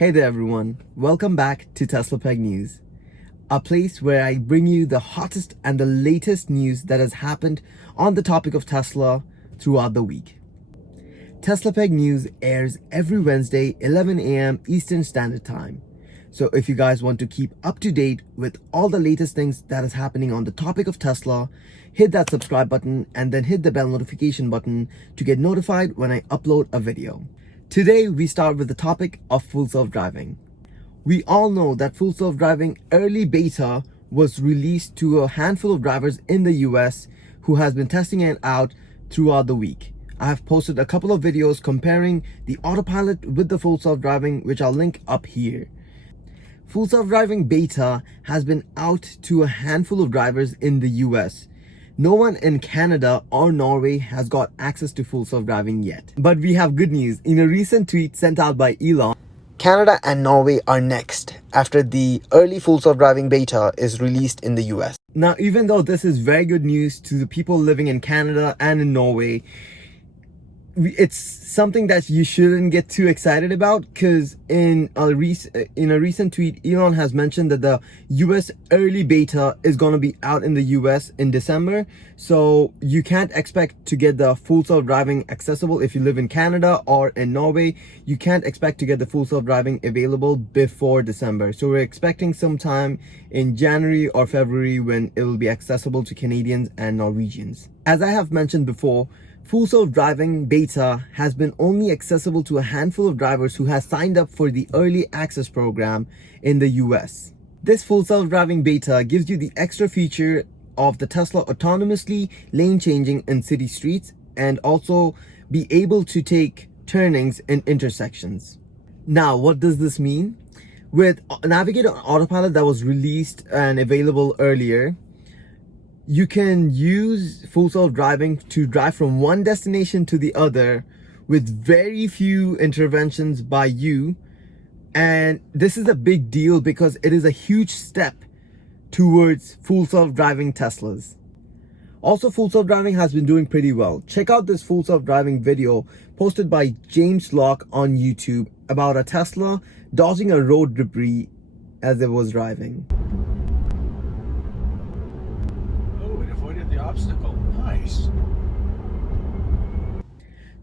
Hey there everyone, welcome back to TESLAPEG News, a place where I bring you the hottest and the latest news that has happened on the topic of Tesla throughout the week. TESLAPEG News airs every Wednesday 11 a.m. Eastern Standard Time. So if you guys want to keep up to date with all the latest things that is happening on the topic of Tesla, hit that subscribe button and then hit the bell notification button to get notified when I upload a video. Today, we start with the topic of full self-driving. We all know that full self-driving early beta was released to a handful of drivers in the US who has been testing it out throughout the week. I have posted a couple of videos comparing the autopilot with the full self-driving, which I'll link up here. Full self-driving beta has been out to a handful of drivers in the US. No one in Canada or Norway has got access to full self-driving yet. But we have good news. In a recent tweet sent out by Elon, Canada and Norway are next after the early full self-driving beta is released in the US. Now, even though this is very good news to the people living in Canada and in Norway, it's something that you shouldn't get too excited about, because in a recent tweet, Elon has mentioned that the US early beta is going to be out in the US in December. So you can't expect to get the full self-driving accessible if you live in Canada or in Norway. You can't expect to get the full self-driving available before December. So we're expecting sometime in January or February when it will be accessible to Canadians and Norwegians. As I have mentioned before, full self-driving beta has been only accessible to a handful of drivers who have signed up for the early access program in the US. This full self-driving beta gives you the extra feature of the Tesla autonomously lane changing in city streets and also be able to take turnings in intersections. Now, what does this mean? With Navigate on Autopilot that was released and available earlier, you can use full self-driving to drive from one destination to the other with very few interventions by you. And this is a big deal because it is a huge step towards full self-driving Teslas. Also, full self-driving has been doing pretty well. Check out this full self-driving video posted by James Locke on YouTube about a Tesla dodging a road debris as it was driving. Obstacle. Nice.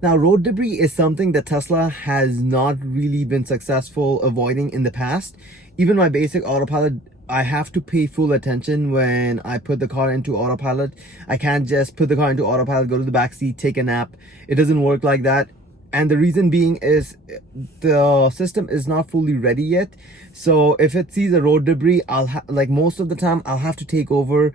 Now, road debris is something that Tesla has not really been successful avoiding in the past. Even my basic autopilot, I have to pay full attention when I put the car into autopilot. I can't just put the car into autopilot, go to the back seat, take a nap. It doesn't work like that. And the reason being is the system is not fully ready yet. So if it sees a road debris, like most of the time, I'll have to take over.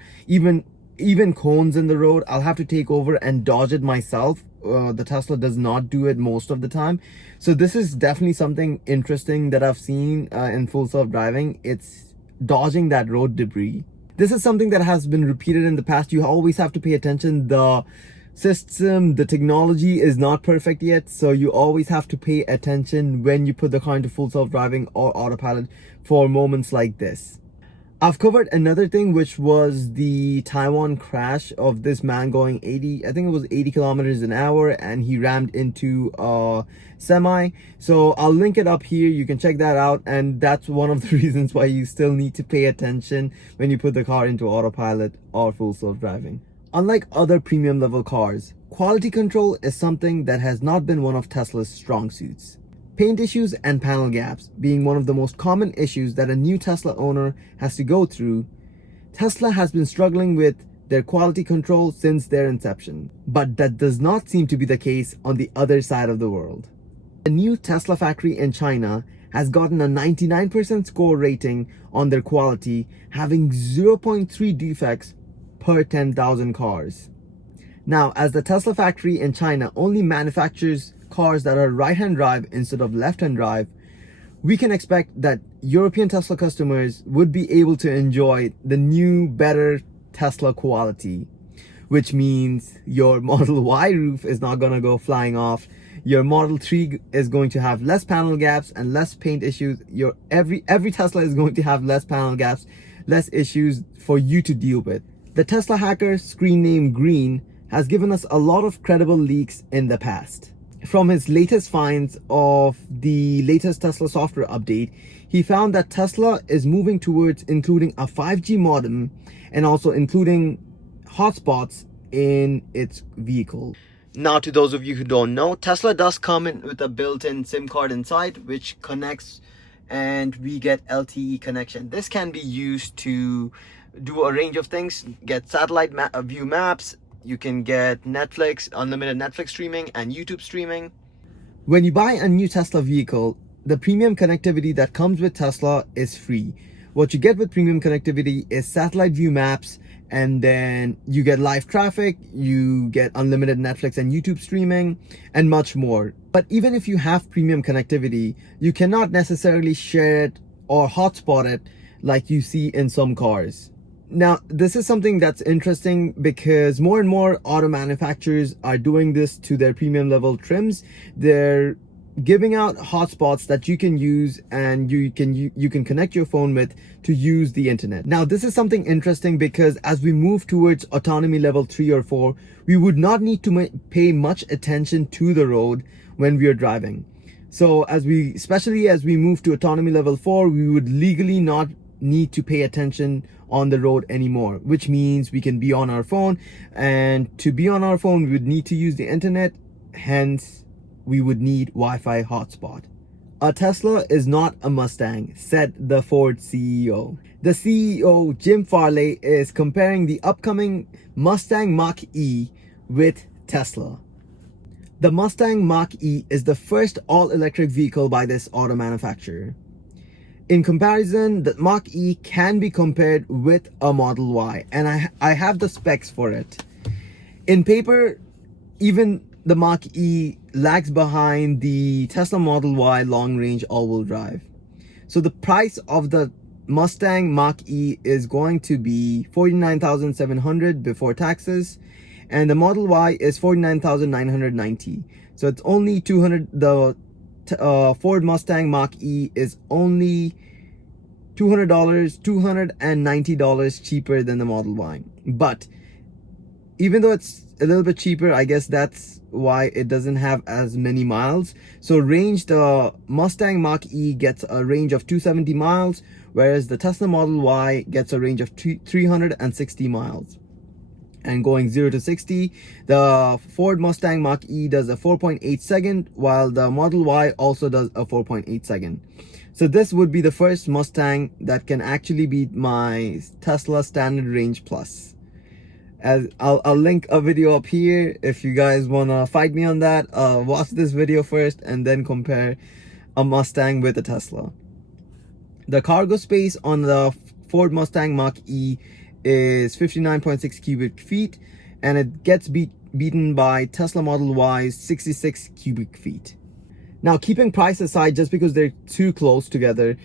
Even cones in the road, I'll have to take over and dodge it myself. The Tesla does not do it most of the time. So this is definitely something interesting that I've seen in full self-driving. It's dodging that road debris. This is something that has been repeated in the past. You always have to pay attention. The system, the technology is not perfect yet. So you always have to pay attention when you put the car into full self-driving or autopilot for moments like this. I've covered another thing, which was the Taiwan crash of this man going 80 kilometers an hour, and he rammed into a semi. So I'll link it up here. You can check that out. And that's one of the reasons why you still need to pay attention when you put the car into autopilot or full self-driving. Unlike other premium level cars, quality control is something that has not been one of Tesla's strong suits. Paint issues and panel gaps being one of the most common issues that a new Tesla owner has to go through, Tesla has been struggling with their quality control since their inception. But that does not seem to be the case on the other side of the world. The new Tesla factory in China has gotten a 99% score rating on their quality, having 0.3 defects per 10,000 cars. Now, as the Tesla factory in China only manufactures cars that are right-hand drive instead of left-hand drive, we can expect that European Tesla customers would be able to enjoy the new, better Tesla quality, which means your Model Y roof is not going to go flying off. Your Model 3 is going to have less panel gaps and less paint issues. Every Tesla is going to have less panel gaps, less issues for you to deal with. The Tesla hacker, screen name Green, has given us a lot of credible leaks in the past. from his latest finds of the latest Tesla software update, he found that Tesla is moving towards including a 5G modem and also including hotspots in its vehicle. Now, to those of you who don't know, Tesla does come in with a built-in SIM card inside, which connects, and we get LTE connection. This can be used to do a range of things, get satellite view maps. You can get Netflix, unlimited Netflix streaming and YouTube streaming. When you buy a new Tesla vehicle, the premium connectivity that comes with Tesla is free. What you get with premium connectivity is satellite view maps, and then you get live traffic, you get unlimited Netflix and YouTube streaming, and much more. But even if you have premium connectivity, you cannot necessarily share it or hotspot it like you see in some cars. Now, this is something that's interesting because more and more auto manufacturers are doing this to their premium level trims. They're giving out hotspots that you can use, and you can connect your phone with to use the internet. Now, this is something interesting because as we move towards autonomy level 3 or 4, we would not need to pay much attention to the road when we are driving. So especially as we move to autonomy level 4, we would legally not need to pay attention on the road anymore, which means we can be on our phone, and to be on our phone we would need to use the internet, hence we would need Wi-Fi hotspot. A Tesla is not a Mustang, said the Ford CEO. The CEO, Jim Farley, is comparing the upcoming Mustang Mach-E with Tesla. The Mustang Mach-E is the first all-electric vehicle by this auto manufacturer. In comparison, the Mach-E can be compared with a Model Y, and I have the specs for it. In paper, even the Mach-E lags behind the Tesla Model Y long-range all-wheel drive. So the price of the Mustang Mach-E is going to be $49,700 before taxes, and the Model Y is $49,990. So it's only $200. The Ford Mustang Mach-E is only $290 cheaper than the Model Y. But even though it's a little bit cheaper, I guess that's why it doesn't have as many miles. So range, the Mustang Mach-E gets a range of 270 miles, whereas the Tesla Model Y gets a range of 360 miles. And going 0 to 60, the Ford Mustang Mach-E does a 4.8 second, while the Model Y also does a 4.8 second. So this would be the first Mustang that can actually beat my Tesla Standard Range Plus. As I'll link a video up here if you guys wanna fight me on that. Watch this video first and then compare a Mustang with a Tesla. The cargo space on the Ford Mustang Mach-E is 59.6 cubic feet, and it gets beaten by Tesla Model Y's 66 cubic feet. Now, keeping price aside, just because they're too close together,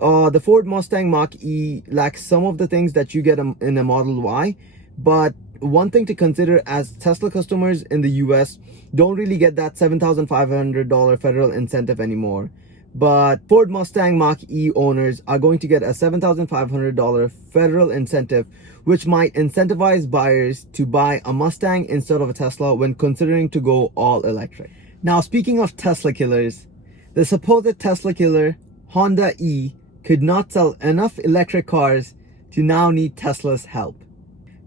the Ford Mustang Mach-E lacks some of the things that you get in a Model Y. But one thing to consider, as Tesla customers in the US don't really get that $7,500 federal incentive anymore. But Ford Mustang Mach-E owners are going to get a $7,500 federal incentive, which might incentivize buyers to buy a Mustang instead of a Tesla when considering to go all electric. Now, speaking of Tesla killers, the supposed Tesla killer, Honda E, could not sell enough electric cars to now need Tesla's help.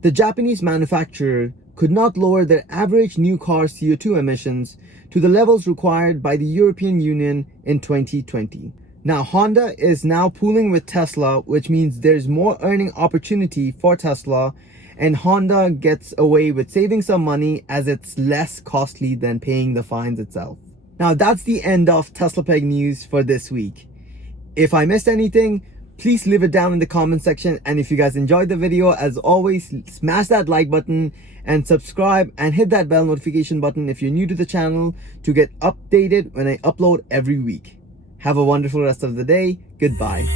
The Japanese manufacturer could not lower their average new car CO2 emissions to the levels required by the European Union in 2020. Now, Honda is now pooling with Tesla, which means there's more earning opportunity for Tesla, and Honda gets away with saving some money as it's less costly than paying the fines itself. Now, that's the end of TESLAPEG news for this week. If I missed anything, please leave it down in the comment section, and if you guys enjoyed the video, as always, smash that like button and subscribe and hit that bell notification button if you're new to the channel to get updated when I upload every week. Have a wonderful rest of the day. Goodbye.